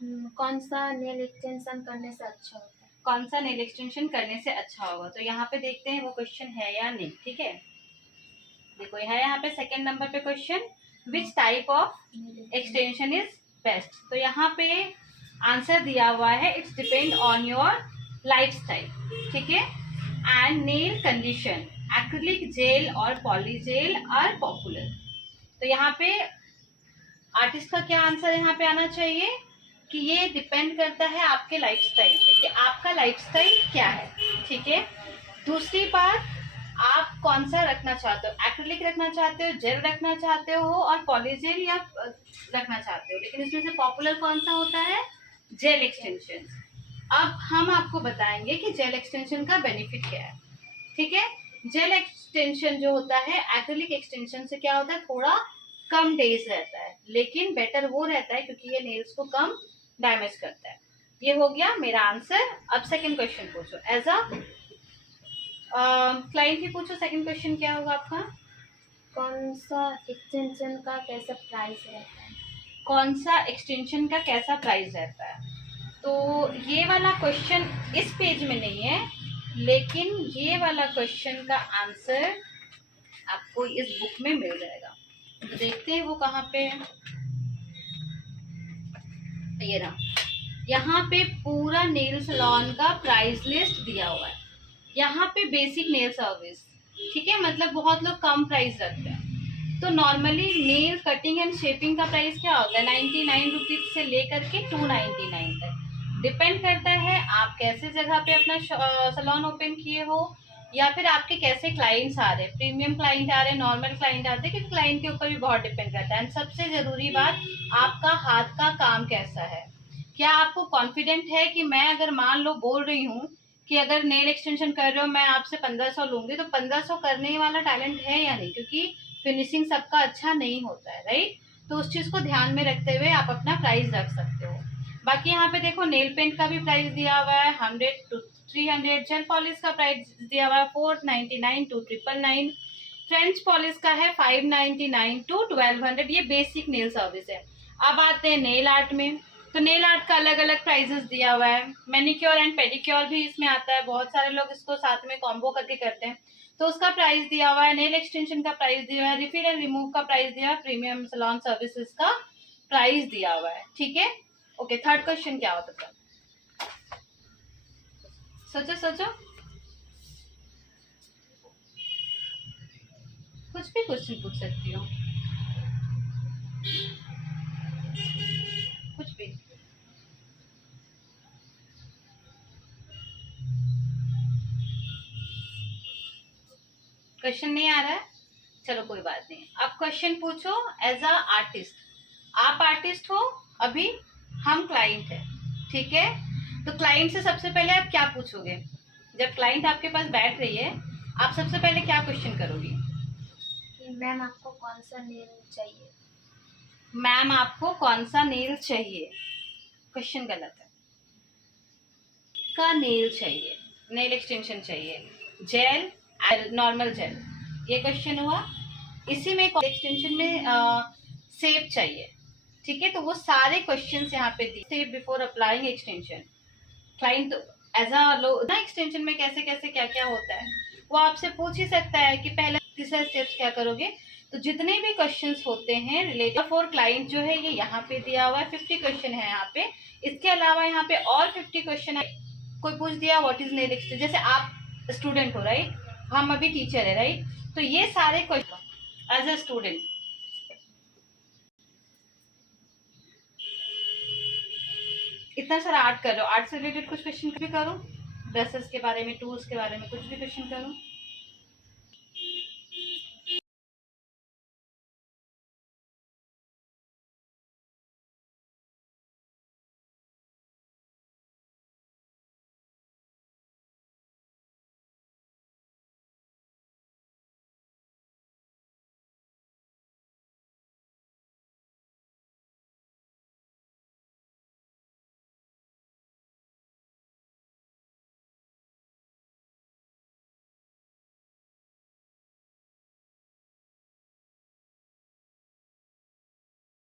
कौन सा nail extension करने से अच्छा होता है? कौन सा नेल एक्सटेंशन करने से अच्छा होगा, तो यहाँ पे देखते हैं वो क्वेश्चन है या नहीं। ठीक है, देखो है यहाँ पे सेकंड नंबर पे question, which type of extension is best. तो यहाँ पे आंसर दिया हुआ है it's depend on your lifestyle. ठीक है, and nail condition, acrylic gel और पॉलीजेल आर पॉपुलर। तो यहाँ पे आर्टिस्ट का क्या आंसर यहाँ पे आना चाहिए कि ये डिपेंड करता है आपके लाइफस्टाइल पे, कि आपका लाइफस्टाइल क्या है। ठीक है, दूसरी बात, आप कौन सा रखना चाहते हो, एक्रिलिक रखना चाहते हो, जेल रखना चाहते हो और पॉलीजेल या रखना चाहते हो, लेकिन इसमें से पॉपुलर कौन सा होता है, जेल एक्सटेंशन। अब हम आपको बताएंगे कि जेल एक्सटेंशन का बेनिफिट क्या है। ठीक है, जेल एक्सटेंशन जो होता है एक्रिलिक एक्सटेंशन से क्या होता है, थोड़ा कम डेज रहता है, लेकिन बेटर वो रहता है क्योंकि ये नेल्स को कम डैमेज करता है। ये हो गया मेरा आंसर। अब सेकंड क्वेश्चन पूछो, एज अ क्लाइंट ही पूछो, सेकंड क्वेश्चन क्या होगा आपका। कौन सा एक्सटेंशन का कैसा प्राइस रहता है? कौन सा एक्सटेंशन का कैसा प्राइस रहता है, तो ये वाला क्वेश्चन इस पेज में नहीं है, लेकिन ये वाला क्वेश्चन का आंसर आपको इस बुक में मिल जाएगा। तो देखते हैं वो कहाँ पे है। ये रहा, यहाँ पे पूरा नेल सैलून का प्राइस लिस्ट दिया हुआ है। यहाँ पे बेसिक नेल सर्विस, ठीक है, मतलब बहुत लोग कम प्राइस रखते हैं। तो normally nail cutting and shaping का प्राइस क्या होता है, 99 रुपीज से लेकर के 299 तक। डिपेंड करता है आप कैसे जगह पे अपना सैलून ओपन किए हो, या फिर आपके कैसे क्लाइंट्स आ रहे हैं, प्रीमियम क्लाइंट आ रहे हैं, नॉर्मल क्लाइंट आते हैं, क्योंकि क्लाइंट के ऊपर भी बहुत डिपेंड करता है। एंड सबसे जरूरी बात, आपका हाथ का काम कैसा है। क्या आपको कॉन्फिडेंट है कि मैं अगर मान लो बोल रही हूँ कि अगर नेल एक्सटेंशन कर रहे हो मैं आपसे 1500 लूंगी, तो 1500 करने वाला टैलेंट है या नहीं, क्योंकि फिनिशिंग सबका अच्छा नहीं होता है, राइट। तो उस चीज को ध्यान में रखते हुए आप अपना प्राइस रख सकते हो। बाकी यहाँ पे देखो नेल पेंट का भी प्राइस दिया हुआ है 100 to 300, जेल पॉलिश का प्राइस दिया हुआ है 499 to 999, फ्रेंच पॉलिश का है 599 to 1200। ये बेसिक नेल सर्विस है। अब आते हैं नेल आर्ट में, तो नेल आर्ट का अलग अलग प्राइजेस दिया हुआ है। मैनिक्योर एंड पेडिक्योर भी इसमें आता है, बहुत सारे लोग इसको साथ में कॉम्बो करके करते हैं, तो उसका प्राइस दिया हुआ है। नेल एक्सटेंशन का प्राइस दिया हुआ है, रिफिल एंड रिमूव का प्राइस दिया हुआ है, प्रीमियम सैलून सर्विसेज का प्राइस दिया हुआ है। ठीक है, ओके, थर्ड क्वेश्चन क्या होता है, सोचो सोचो, कुछ भी क्वेश्चन पूछ सकती हो, कुछ भी। क्वेश्चन नहीं आ रहा है, चलो कोई बात नहीं। अब क्वेश्चन पूछो एज अ आर्टिस्ट, आप आर्टिस्ट हो, अभी हम क्लाइंट है। ठीक है, तो क्लाइंट से सबसे पहले आप क्या पूछोगे, जब क्लाइंट आपके पास बैठ रही है आप सबसे पहले क्या क्वेश्चन करोगी कि मैम आपको कौन सा नेल चाहिए? मैम आपको कौन सा नेल चाहिए, क्वेश्चन गलत है। का नेल चाहिए, नेल एक्सटेंशन चाहिए, जेल नॉर्मल जेल, ये क्वेश्चन हुआ। इसी में एक्सटेंशन में सेप चाहिए। ठीक है, तो वो सारे क्वेश्चंस यहाँ पे दिए। सेप before applying extension, client as a लो ना एक्सटेंशन में कैसे कैसे क्या क्या होता है वो आपसे पूछ ही सकता है कि पहले तीसरा स्टेप्स क्या करोगे। तो जितने भी क्वेश्चंस होते हैं रिलेटेड फॉर क्लाइंट जो है ये यहाँ पे दिया हुआ है, 50 क्वेश्चन है यहाँ पे। इसके अलावा यहाँ पे और 50 क्वेश्चन है। कोई पूछ दिया व्हाट इज नेल एक्सटेंशन, जैसे आप स्टूडेंट हो राइट, हम अभी टीचर है राइट, तो ये सारे क्वेश्चन एज अ स्टूडेंट इतना सारा आर्ट कर रहे हो, आर्ट से रिलेटेड कुछ क्वेश्चन भी करो, ड्रेसेस के बारे में, टूल्स के बारे में कुछ भी क्वेश्चन करो।